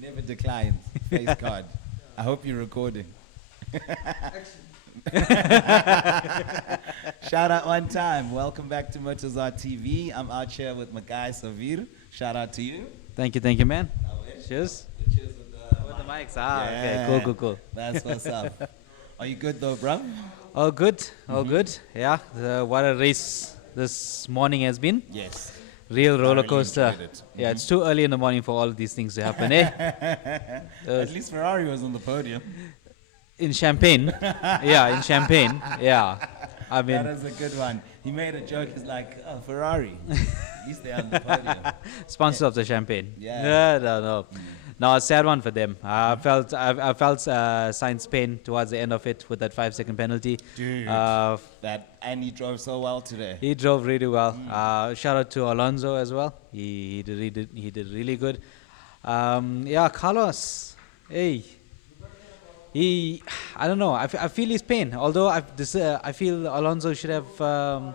Never declined. Face card. I hope you're recording. Shout out one time. Welcome back to Motozar TV. I'm out here with my guy Savir. Shout out to you. Thank you, man. Cheers. Cheers with the With the mic. mics. Ah, Yeah. okay, cool. That's what's up. Are you good though, bro? All good, good. Yeah, what a race this morning has been. Yes. Real roller Thoroughly coaster. enjoyed it. Yeah, it's too early in the morning for all of these things to happen, eh? At least Ferrari was on the podium. In Champagne. Yeah, in Champagne. Yeah. I That mean, is a good one. He made a joke. He's like, oh, Ferrari. At least they're on the podium. sponsor of the Champagne. Yeah. No. No, a sad one for them. I felt Sainz pain towards the end of it with that 5-second penalty. Dude. And he drove so well today. He drove really well. Shout out to Alonso as well. He did really good. Yeah, Carlos. Hey, I don't know. I feel his pain. Although I feel Alonso should have.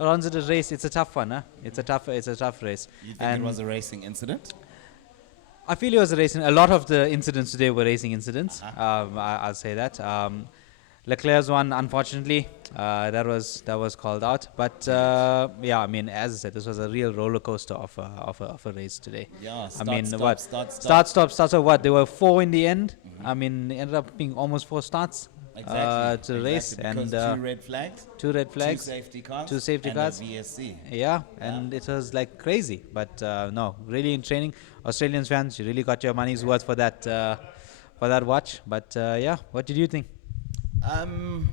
Alonso the race. It's a tough one, huh? It's a tough race. You think it was a racing incident? I feel it was a racing. A lot of the incidents today were racing incidents. I'll say that. Leclerc's one, unfortunately, that was called out. But yeah, I mean, as I said, this was a real roller coaster of a race today. Yeah. Start. What? There were 4 in the end. I mean, it ended up being almost 4 starts. Exactly. To the race, Because and 2 red flags. 2 red 2 flags. safety cars. Two safety and cars. A VSC. Yeah, and it was like crazy. But no, really in training. Australian fans, you really got your money's worth for that watch. But yeah, what did you think?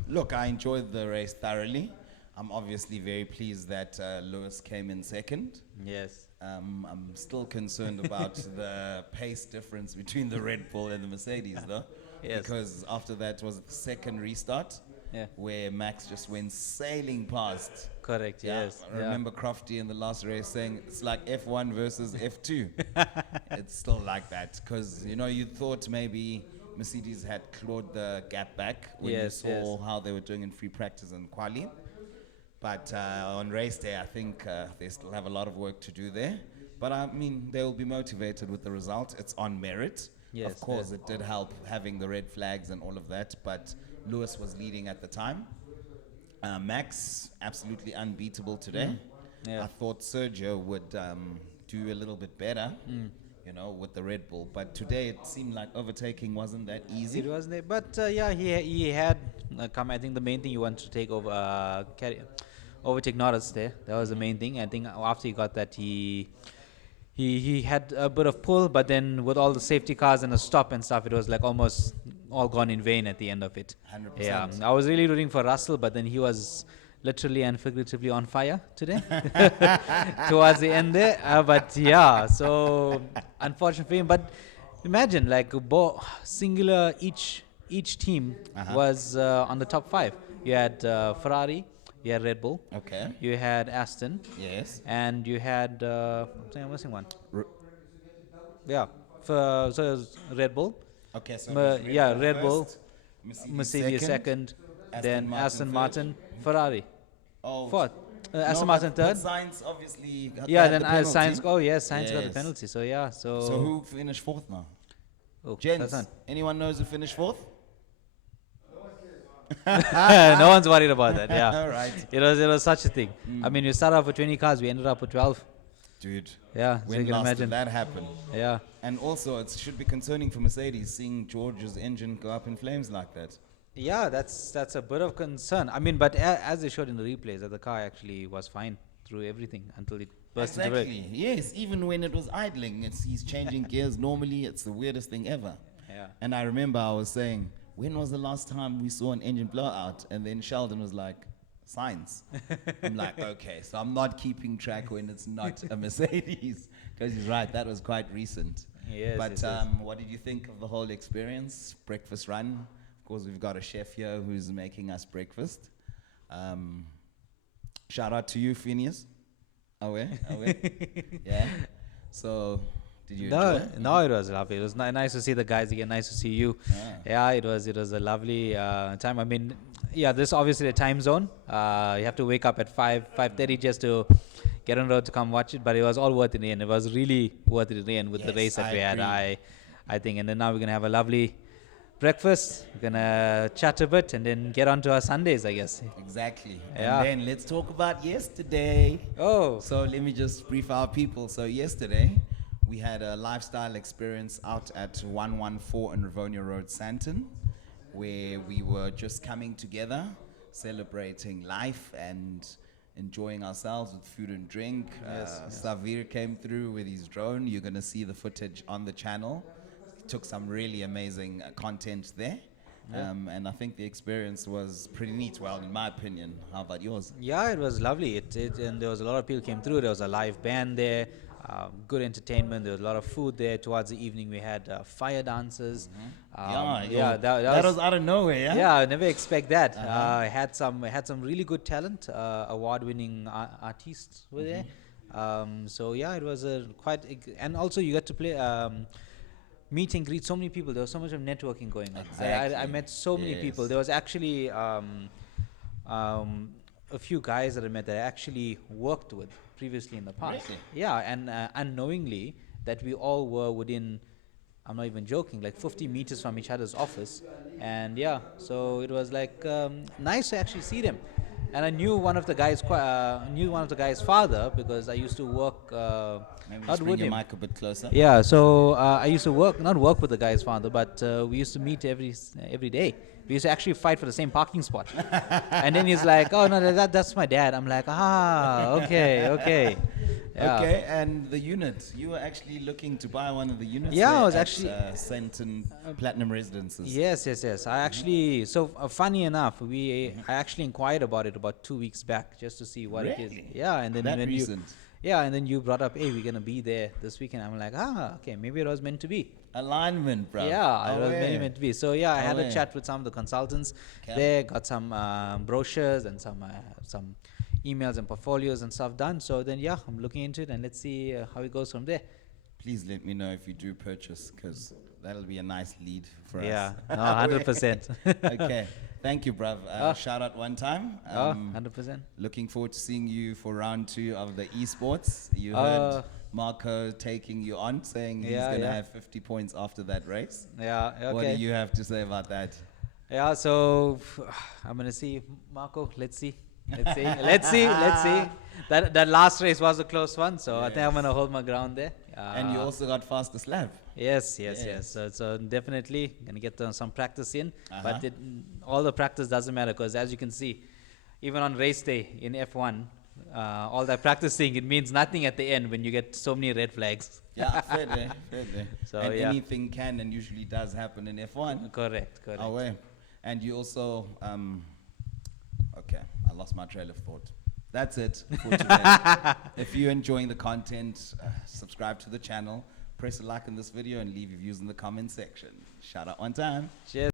Look, I enjoyed the race thoroughly. I'm obviously very pleased that Lewis came in second. Yes. I'm still concerned about the pace difference between the Red Bull and the Mercedes, though. Yes. Because after that was the second restart, Yeah. where Max just went sailing past. Correct. Yeah, Yes. I remember Crofty in the last race saying it's like F1 versus F2. It's still like that because you thought maybe Mercedes had clawed the gap back when you saw how they were doing in free practice and quali. But on race day, I think they still have a lot of work to do there. But I mean, they will be motivated with the result. It's on merit. Yes, of course, it did help having the red flags and all of that. But Lewis was leading at the time. Max, absolutely unbeatable today. Yeah. I thought Sergio would do a little bit better, with the Red Bull. But today it seemed like overtaking wasn't that easy. It wasn't there, but yeah, he had come. I think the main thing you want to take over, overtake Norris there. That was the main thing. I think after he got that, he had a bit of pull, but then with all the safety cars and the stop and stuff, it was like almost all gone in vain at the end of it. 100%. Yeah, I was really rooting for Russell, but then he was literally and figuratively on fire today towards the end there. But yeah, so unfortunate for him. But imagine like singular each team was on the top 5. You had Ferrari, you had Red Bull, Okay. you had Aston, Yes. and you had I'm missing one. Yeah, so it was Red Bull. Okay, so Red Bull, first, Mercedes second, then Aston Martin, Ferrari. Oh, Fourth. Aston Martin third. Sainz obviously got Yeah, the then penalty. Sainz. Oh yes, Sainz got the Yes. penalty. So yeah, so. So who finished 4th now? Oh, Gents, that's anyone knows who finished 4th? no one's worried about that. Yeah. All right. It was such a thing. I mean, we started off with 20 cars, we ended up with 12. Dude, Yeah, so when you can last imagine. did that happen? Yeah. And also, it should be concerning for Mercedes seeing George's engine go up in flames like that. Yeah, that's a bit of concern. I mean, but as they showed in the replays, that the car actually was fine through everything until it burst into red. Exactly. Yes, even when it was idling, he's changing gears. Normally, it's the weirdest thing ever. Yeah. And I remember I was saying, when was the last time we saw an engine blowout? And then Sheldon was like, Sainz. I'm like, okay, so I'm not keeping track when it's not a Mercedes. Because he's right, that was quite recent. Yes, But yes, yes. what did you think of the whole experience? Breakfast run. Of course, we've got a chef here who's making us breakfast. Shout out to you, Phineas. Away. Yeah. So, did you enjoy it? No, it was lovely. It was nice to see the guys again. Nice to see you. Yeah, it was a lovely time. I mean, yeah, this is obviously a time zone. You have to wake up at 5:30 just to get on the road to come watch it. But it was all worth it in the end. It was really worth it in the end with the Yes, race that I we had. agree. I think. And then now we're gonna have a lovely breakfast. We're gonna chat a bit and then get on to our Sundays, I guess. Exactly. Yeah. And then let's talk about yesterday. Oh, So let me just brief our people. So yesterday, we had a lifestyle experience out at 114 on Rivonia Road, Santon, where we were just coming together, celebrating life and enjoying ourselves with food and drink. Savir came through with his drone. You're going to see the footage on the channel. He took some really amazing content there. And I think the experience was pretty neat, well, in my opinion. How about yours? yeah, it was lovely. And there was a lot of people came through. There was a live band there, good entertainment. There was a lot of food there. Towards the evening, we had fire dancers. That was out of nowhere, yeah? Yeah, I never expect that. Had some really good talent. Award-winning artists were there. So yeah, it was a and also you got to play. Meet and greet so many people. There was so much of networking going on. I Exactly. met so many people. Yes. There was actually a few guys that I met that I actually worked with previously in the past. Really? Yeah, and unknowingly that we all were within, I'm not even joking, like 50 meters from each other's office. And yeah, so it was like nice to actually see them. And I knew one of the guys, father, because I used to work Maybe not just bring with your him. mic a bit closer. Yeah, so I used to not work with the guy's father, but we used to meet every day. We used to actually fight for the same parking spot. And then he's like, "Oh no, that's my dad." I'm like, okay. Yeah. Okay, and the unit. You were actually looking to buy one of the units. Yeah, I there was at, actually- Santon Platinum Residences. Yes. I actually, funny enough, I actually inquired about it about 2 weeks back just to see what it is. Really? Yeah, and then That when recent. and then you brought up, "Hey, we're gonna be there this weekend." I'm like, okay, maybe it was meant to be. Alignment, bro. Yeah, it was very meant to be. So yeah, I had a Away. chat with some of the consultants Okay. there, got some brochures and some emails and portfolios and stuff done. So then yeah, I'm looking into it and let's see how it goes from there. Please let me know if you do purchase, because that'll be a nice lead for Yeah, us. no, 100%. Okay. Thank you, bruv. Shout out one time. 100%. Looking forward to seeing you for round 2 of the esports. You Uh, heard Marco taking you on, saying he's Yeah, going to yeah. have 50 points after that race. Yeah, okay. What do you have to say about that? Yeah, so I'm gonna see Marco. Let's see. Let's see. That last race was a close one, so I think I'm gonna hold my ground there. And you also got fastest lap. Yes. Yes. So definitely gonna get some practice in, Uh-huh. but all the practice doesn't matter because as you can see, even on race day in F1, all that practicing, it means nothing at the end when you get so many red flags. Yeah, fair there. So, and yeah. anything can and usually does happen in F1. Correct. Away. And you also, okay, I lost my trail of thought. That's it for today. If you're enjoying the content, subscribe to the channel, press a like on this video, and leave your views in the comment section. Shout out one time. Cheers.